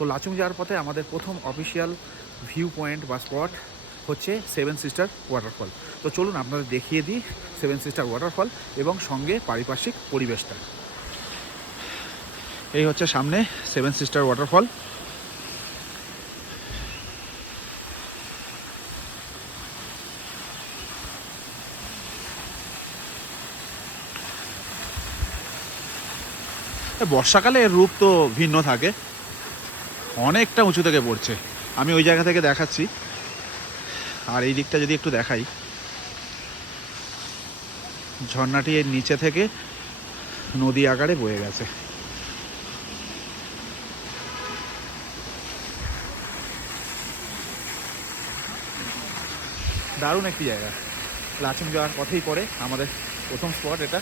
তো লাচুং যাওয়ার পথে আমাদের প্রথম অফিসিয়াল ভিউ পয়েন্ট বা স্পট হচ্ছে সেভেন সিস্টার ওয়াটারফল। তো চলুন আপনাদের দেখিয়ে দিই সেভেন সিস্টার ওয়াটারফল এবং সঙ্গে পারিপার্শ্বিক পরিবেশটা। এই হচ্ছে সামনে সেভেন সিস্টার ওয়াটারফল। বর্ষাকালে এর রূপ তো ভিন্ন থাকে, অনেকটা উঁচু থেকে পড়ছে। আমি ওই জায়গা থেকে দেখাচ্ছি, আর এই দিকটা যদি একটু দেখাই, ঝর্ণাটি এর নিচে থেকে নদী আকারে বয়ে গেছে। দারুণ একটি জায়গা। লাচুং যাওয়ার পথেই পড়ে আমাদের প্রথম স্পট এটা।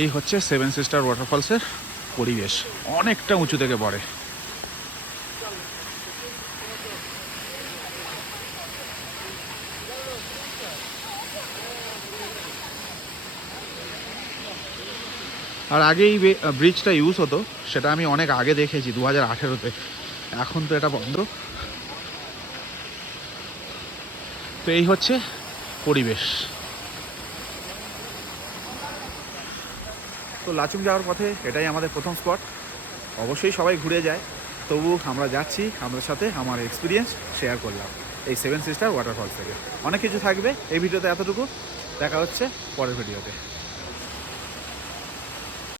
এই হচ্ছে সেভেন সিস্টার ওয়াটারফলসের পরিবেশ, অনেকটা উঁচু থেকে পড়ে। আর আগে এই ব্রিজটা ইউজ হতো, সেটা আমি অনেক আগে দেখেছি 2018-তে। এখন তো এটা বন্ধ। তো এই হচ্ছে পরিবেশ। তো লাচুং যাওয়ার পথে এটাই আমাদের প্রথম স্পট। অবশ্যই সবাই ঘুরে যায়, তবু আমরা যাচ্ছি, আমাদের সাথে আমার এক্সপিরিয়েন্স শেয়ার করলাম এই সেভেন সিস্টার ওয়াটারফলস থেকে। অনেক কিছু থাকবে এই ভিডিওতে, এতটুকু। দেখা হচ্ছে পরের ভিডিওতে।